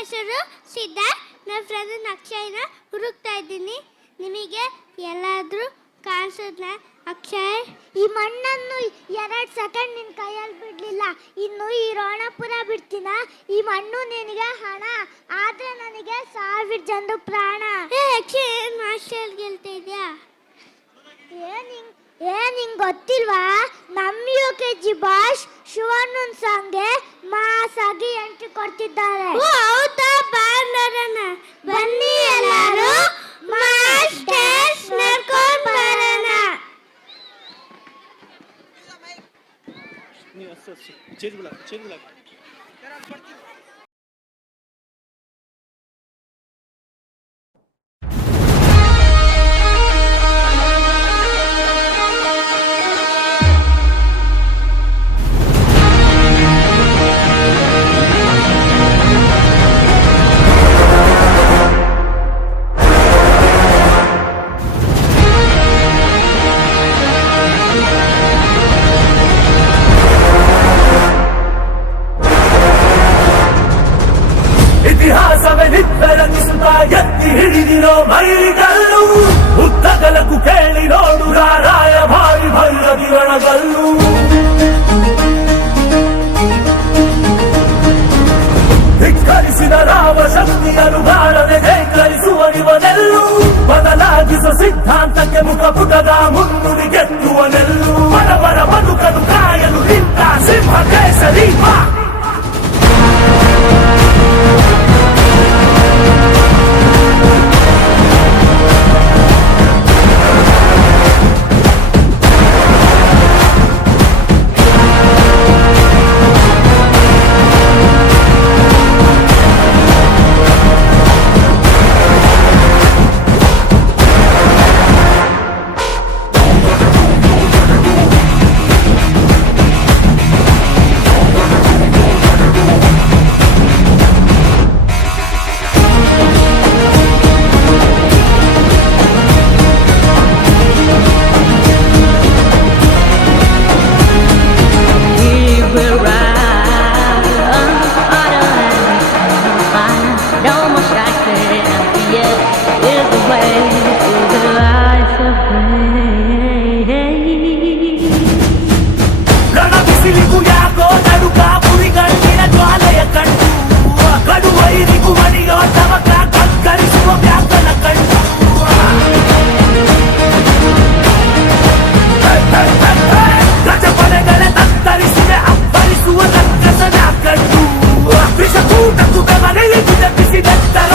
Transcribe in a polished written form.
ಹೆಸರು ಸಿದ್ಧಾರ್ಥ್. ನನ್ನ ಫ್ರೆಂಡ್ ಅಕ್ಷಯ್ನ ಹುಡುಕ್ತಾ ಇದ್ದೀನಿ. ನಿಮಗೆ ಎಲ್ಲಾದರೂ ಕಾಣಿಸಿದ್ನ ಅಕ್ಷಯ್? ಈ ಮಣ್ಣನ್ನು 2 ಸೆಕೆಂಡ್ ನಿನ್ನ ಕೈಯಲ್ಲಿ ಬಿಡಲಿಲ್ಲ. ಇನ್ನು ಈ ರೋಣಪುರ ಬಿಡ್ತೀನ. ಈ ಮಣ್ಣು ನಿನಗೆ ಹಣ, ಆದ್ರೆ ನನಗೆ 1000 ಜನರು ಪ್ರಾಣ. ಅಕ್ಷಯ್ ಮಾಸ್ಟರ್ ಗೆಲ್ತಾ ಇದೆಯಾ? ನಿಂಗೆ ಗೊತ್ತಿಲ್ವಾ? ನಮ್ಮ UKG ಬಾಸ್ ಶಿವಣ್ಣನ್ ಸಾಂಗ್ಗೆ ಮಾಸಾಗಿ ಎಂಟ್ರಿ ಕೊಡ್ತಿದ್ದಾರೆ. ಹೌದಾ? ಬಾಂಡರನ ಬನ್ನಿ ಎಲ್ಲರೂ ಮಾಸ್ಟರ್ಸ್ ನಡ್ಕೊಂಡು ಬರೋಣ. ಎತ್ತಿ ಹಿಡಿದಿರೋ ಮೈಲಿಗಲ್ಲು ಉದ್ದಗಲಕ್ಕೂ ಕೇಳಿ ನೋಡು ರಾಯ ಭಾರಿ ಭೈರವಿರಣಗಲ್ಲು. ಧಿಕ್ಕರಿಸಿದ ರಾಮ ಶಕ್ತಿಯನ್ನು ಬಾಳದೆ ಜೈಕರಿಸುವನಿವನೆಲ್ಲು. ಬದಲಾಗಿಸೋ ಸಿದ್ಧಾಂತಕ್ಕೆ ಮುಖಪುಟದ ಮುನ್ನುಡಿ ಗೆತ್ತುವನೆಲ್ಲು. ಬಡವರ ಬದುಕನ್ನು ಕಾಯಲು ನಿಂತ ಸಿಂಹ ಕೇಸರಿ ಬಾ. Vision,